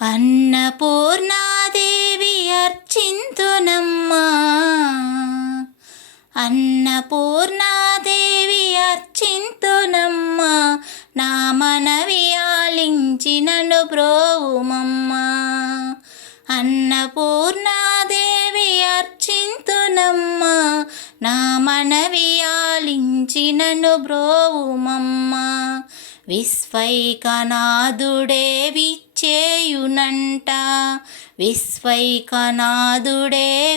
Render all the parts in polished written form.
అన్నపూర్ణాదేవి అర్చింతునమ్మా, అన్నపూర్ణాదేవి అర్చింతునమ్మా, నా మనవి ఆలించి నన్ను బ్రోవుమమ్మా. అన్నపూర్ణాదేవి అర్చింతునమ్మా, నా మనవి ఆలించి నన్ను బ్రోవుమమ్మా. విశ్వైకనాథుడే విచ్చేయునంట, విశ్వైకనాథుడే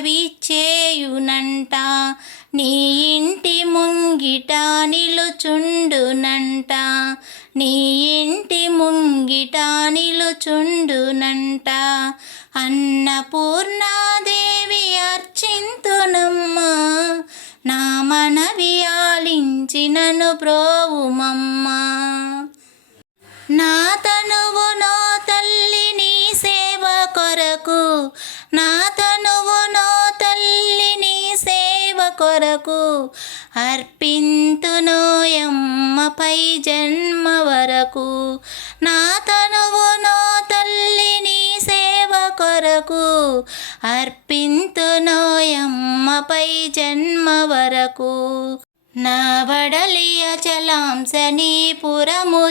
విచ్చేయునంట, నీ ఇంటి ముంగిట నిలుచుండునంట, నీ ఇంటి ముంగిట నిలుచుండునంట. అన్నపూర్ణాదేవి అర్చింతునమ్మా, నా మనవి ఆలించి నన్ను బ్రోవుమమ్మా. నా తనువు నో తల్లి నీ సేవ కొరకు, నా తనువు నో తల్లి నీ సేవ కొరకు, అర్పింతునోయమ్మపై జన్మ వరకు. నా తనువు నో తల్లి నీ సేవ కొరకు, అర్పింతునోయమ్మపై జన్మ వరకు. నా వడలి అచలాంసనీపురము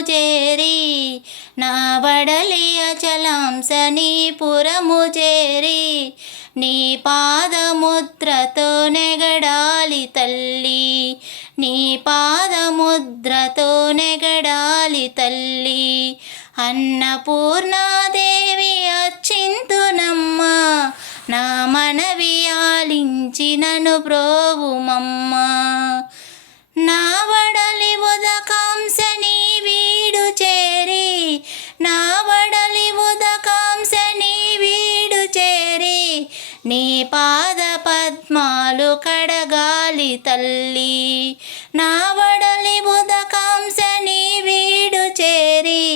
చేరి, నా వడలి అచలాంసనీపురము చేరి, నీ పాదముద్రతో నెగడాలి తల్లి, నీ పాదముద్రతో నెగడాలి తల్లి. అన్నపూర్ణాదేవి అర్చింతునమ్మా, నా మనవి ఆలించి నన్ను బ్రోవుమమ్మా. నా వడలి ఉదకాంసని వీడు చేరి, నా వడలి ఉదకాంసని వీడు చేరి, నీ పాద పద్మాలు కడగాలి తల్లి, నా వడలి ఉదకాంసని వీడు చేరి,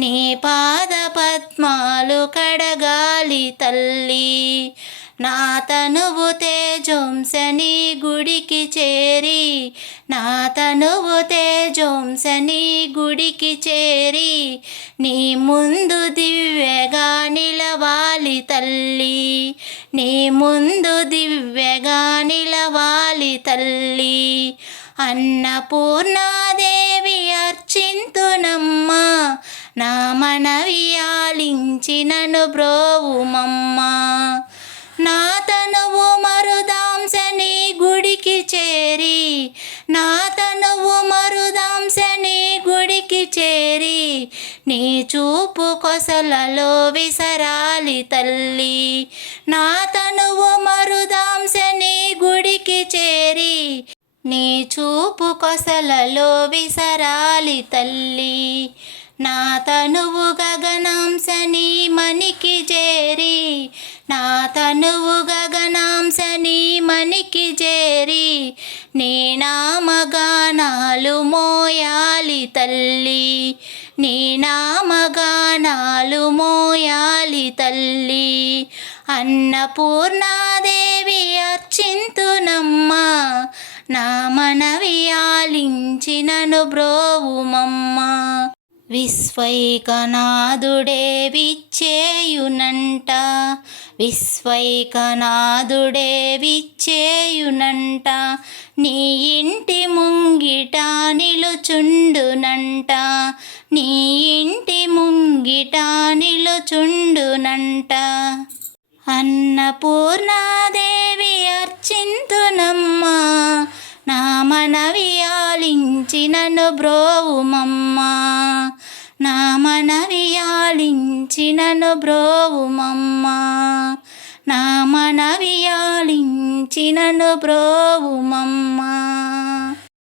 నీ పాద పద్మాలు కడగాలి తల్లి. నా తనువు తేజోంసని గుడికి చేరి, నా తనువు తేజోంసని గుడికి చేరి, నీ ముందు దివ్యగా నిలవాలి తల్లి, నీ ముందు దివ్యగా నిలవాలి తల్లి. అన్నపూర్ణాదేవి అర్చింతునమ్మా, నా మనవి ఆలించి నన్ను బ్రోవుమమ్మా. నా తనువు మరుదాంసని గుడికి చేరి, నా తనువు మరుదాంసని గుడికి చేరి, నీ చూపు కొసలలో విసరాలి తల్లి, నా తనువు మరుదాంసని గుడికి చేరి, నీ చూపు కొసలలో విసరాలి తల్లి. నా తనువు గగనాంసని మనికి చేరి, నా తనువు గగనాంసని మనికి చేరి, నీ నామగానాలు మోయాలి తల్లి, నీ నామగానాలు మోయాలి తల్లి. అన్నపూర్ణాదేవి అర్చింతునమ్మా, నా మనవి ఆలించి నన్ను బ్రోవుమమ్మా. విశ్వైకనాథుడే విచ్చేయునంట, విశ్వైకనాథుడే విచ్చేయునంట, నీ ఇంటి ముంగిట నిలుచుండునంట, నీ ఇంటి ముంగిట నిలుచుండునంట. అన్నపూర్ణాదేవి అర్చింతునమ్మా, నా మనవి ఆలించి నన్ను బ్రోవుమమ్మా, నా మనవి ఆలించి నన్ను బ్రోవుమమ్మా, నా మనవి ఆలించి నన్ను బ్రోవుమమ్మా.